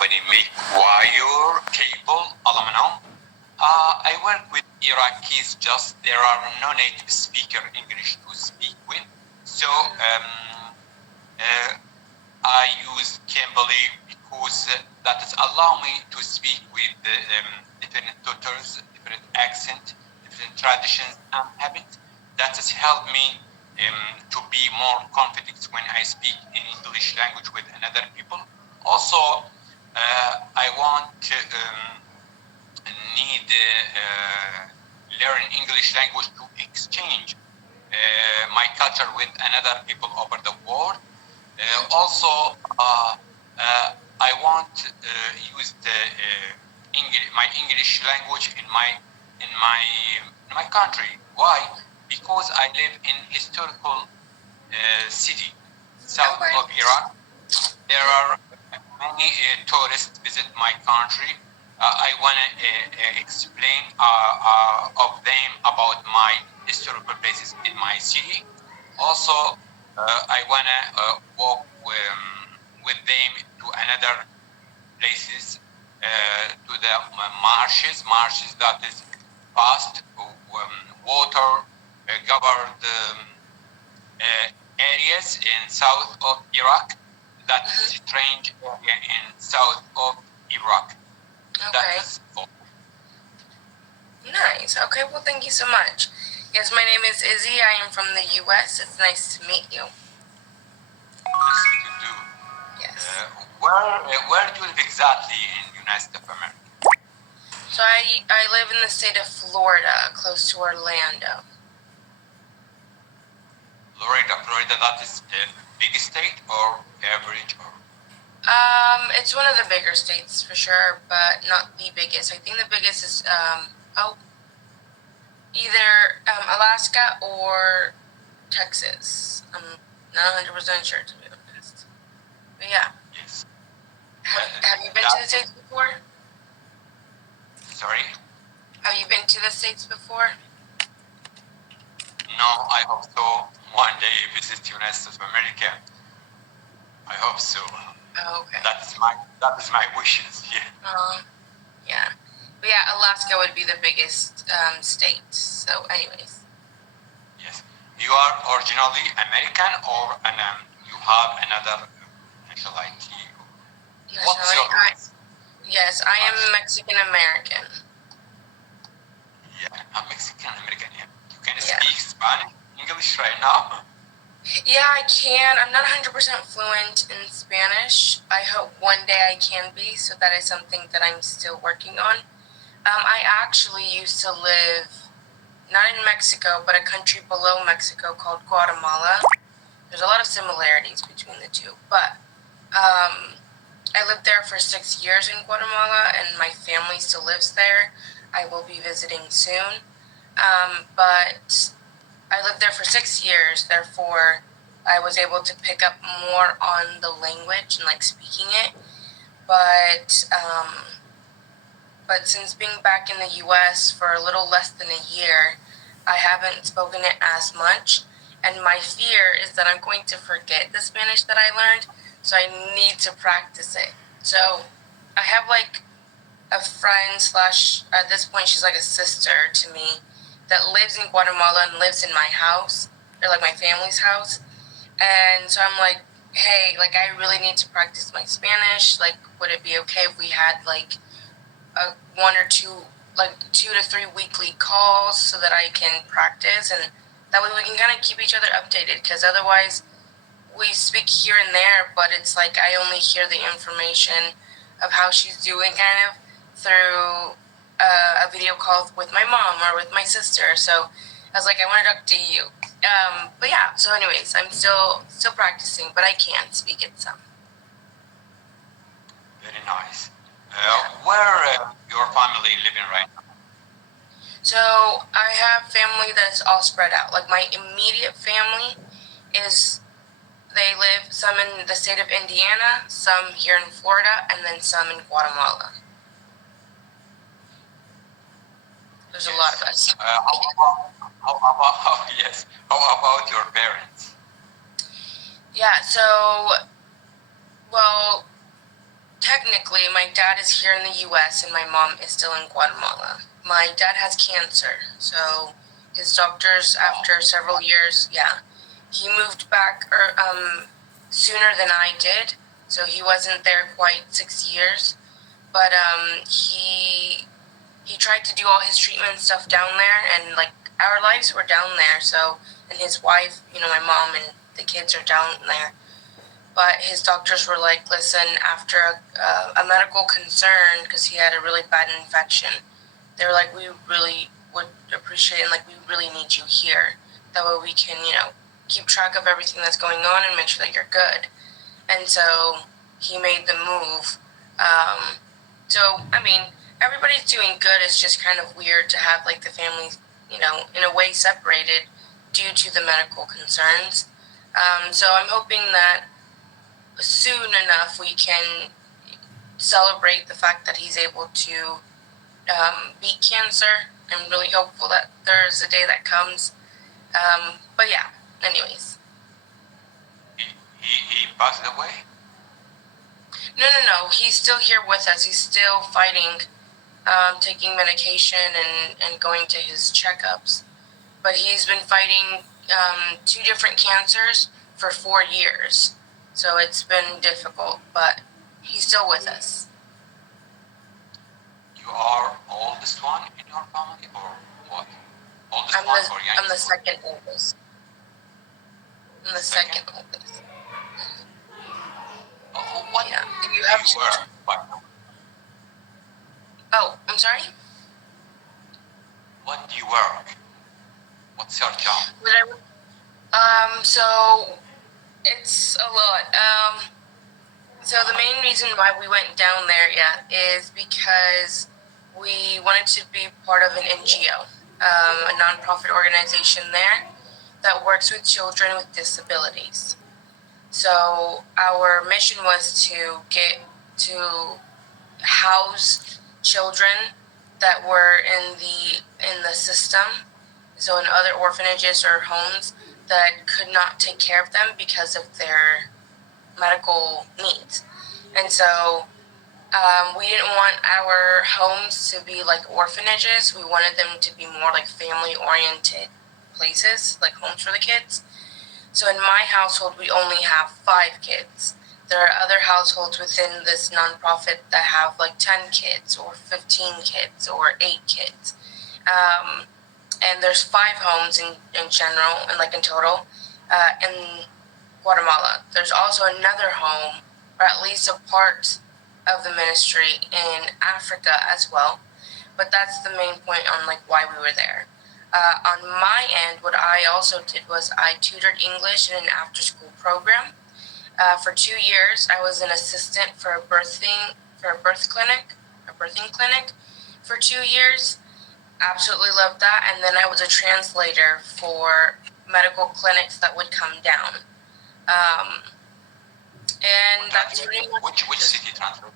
company make wire, cable, aluminum. I work with Iraqis, just there are no native speaker English to speak with. So I use Cambly because that is allow me to speak with different tutors, different accent, different traditions and habits. That has helped me to be more confident when I speak in English language with another people. Also, I want to need learn English language to exchange my culture with another people over the world. Also, I want to use the my English language in my country. Why? Because I live in historical city, south of Iraq. There are many tourists visit my country. I want to explain of them about my historical places in my city. Also, I want to walk with them to another places, to the marshes that is vast water covered areas in south of Iraq. That is a strange area in south of Iraq. Okay. That is all. Nice. Okay, well, thank you so much. Yes, my name is Izzy. I am from the U.S. It's nice to meet you. Nice to meet you too. Yes. Where do you live exactly in the United States of America? So I live in the state of Florida, close to Orlando. Florida, that is a big state or average or? It's one of the bigger states for sure, but not the biggest. I think the biggest is either Alaska or Texas. I'm not 100% sure, to be honest. But yeah. Yes. Have you been to the States before? Sorry? Have you been to the States before? No, I hope so. One day visit the United States of America. I hope so. Oh, okay. That is my wishes. Yeah. Yeah. But yeah, Alaska would be the biggest state. So, anyways. Yes. You are originally American or you have another nationality? What's your roots? Yes, I am Mexican American. Yeah, I'm Mexican American. Yeah. You can speak Spanish, English right now? Yeah, I can. I'm not 100% fluent in Spanish. I hope one day I can be, so that is something that I'm still working on. I actually used to live, not in Mexico, but a country below Mexico called Guatemala. There's a lot of similarities between the two, but I lived there for 6 years in Guatemala, and my family still lives there. I will be visiting soon, but I lived there for 6 years, therefore I was able to pick up more on the language and like speaking it. But since being back in the U.S. for a little less than a year, I haven't spoken it as much. And my fear is that I'm going to forget the Spanish that I learned, so I need to practice it. So I have like a friend / at this point she's like a sister to me that lives in Guatemala and lives in my house, or like my family's house. And so I'm like, hey, like I really need to practice my Spanish. Like, would it be okay if we had like a 1 or 2, like 2 to 3 weekly calls so that I can practice, and that way we can kind of keep each other updated, because otherwise we speak here and there, but it's like I only hear the information of how she's doing kind of through a video call with my mom or with my sister. So I was like, I want to talk to you. But yeah, so anyways, I'm still practicing, but I can speak it some. Very nice. Where your family living right now? So I have family that is all spread out. Like my immediate family is, they live some in the state of Indiana, some here in Florida, and then some in Guatemala. There's a lot of us. How about your parents? Yeah, so, well, technically technically, my dad is here in the U.S. and my mom is still in Guatemala. My dad has cancer, so his doctors, after several years, he moved back sooner than I did, so he wasn't there quite 6 years. But he tried to do all his treatment stuff down there, and like our lives were down there. So, and his wife, my mom and the kids are down there. But his doctors were like, listen, after a medical concern, because he had a really bad infection, they were like, we really would appreciate and like we really need you here. That way we can, keep track of everything that's going on and make sure that you're good. And so he made the move. So, I mean, everybody's doing good. It's just kind of weird to have like the family, in a way separated due to the medical concerns. So I'm hoping that soon enough we can celebrate the fact that he's able to beat cancer. I'm really hopeful that there's a day that comes. But yeah, anyways. He passed away? No. He's still here with us. He's still fighting, taking medication and going to his checkups. But he's been fighting 2 different cancers for 4 years. So it's been difficult, but he's still with us. You are oldest one in your family, or what? Oldest I'm one the, or I'm youngest? the second oldest. I'm the second oldest. What Yeah. Do you have children? Oh, I'm sorry? What do you work? What's your job? So it's a lot. So the main reason why we went down there, is because we wanted to be part of an NGO, a nonprofit organization there that works with children with disabilities. So our mission was to house children that were in the system, so in other orphanages or homes that could not take care of them because of their medical needs. And so we didn't want our homes to be like orphanages. We wanted them to be more like family-oriented places, like homes for the kids. So in my household, we only have 5 kids. There are other households within this nonprofit that have like 10 kids or 15 kids or 8 kids. And there's 5 homes in general, and like in total, in Guatemala. There's also another home, or at least a part of the ministry in Africa as well. But that's the main point on like why we were there. On my end, what I also did was I tutored English in an after-school program. For 2 years, I was an assistant for a birthing clinic for 2 years. Absolutely loved that. And then I was a translator for medical clinics that would come down. And that's pretty much which city translated?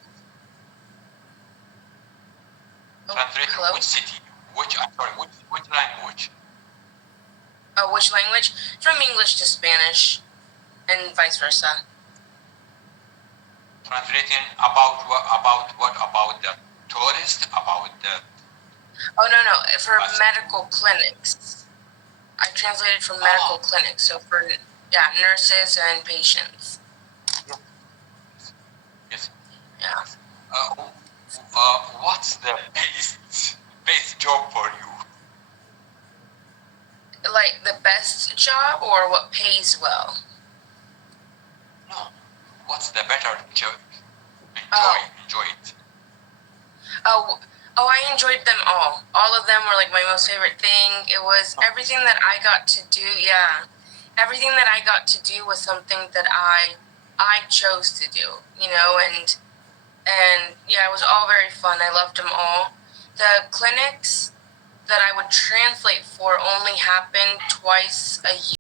Hello? Which city? Which language? Which language? From English to Spanish, and vice versa. Translating about what? About the tourist? About the... Oh, no. For medical clinics. I translated from medical clinics, so for nurses and patients. Yes. Yeah. What's the best job for you? Like the best job, or what pays well? No. What's the better job? Enjoy it. Oh, I enjoyed them all. All of them were like my most favorite thing. It was everything that I got to do. Yeah, everything that I got to do was something that I chose to do. And it was all very fun. I loved them all. The clinics that I would translate for only happened twice a year.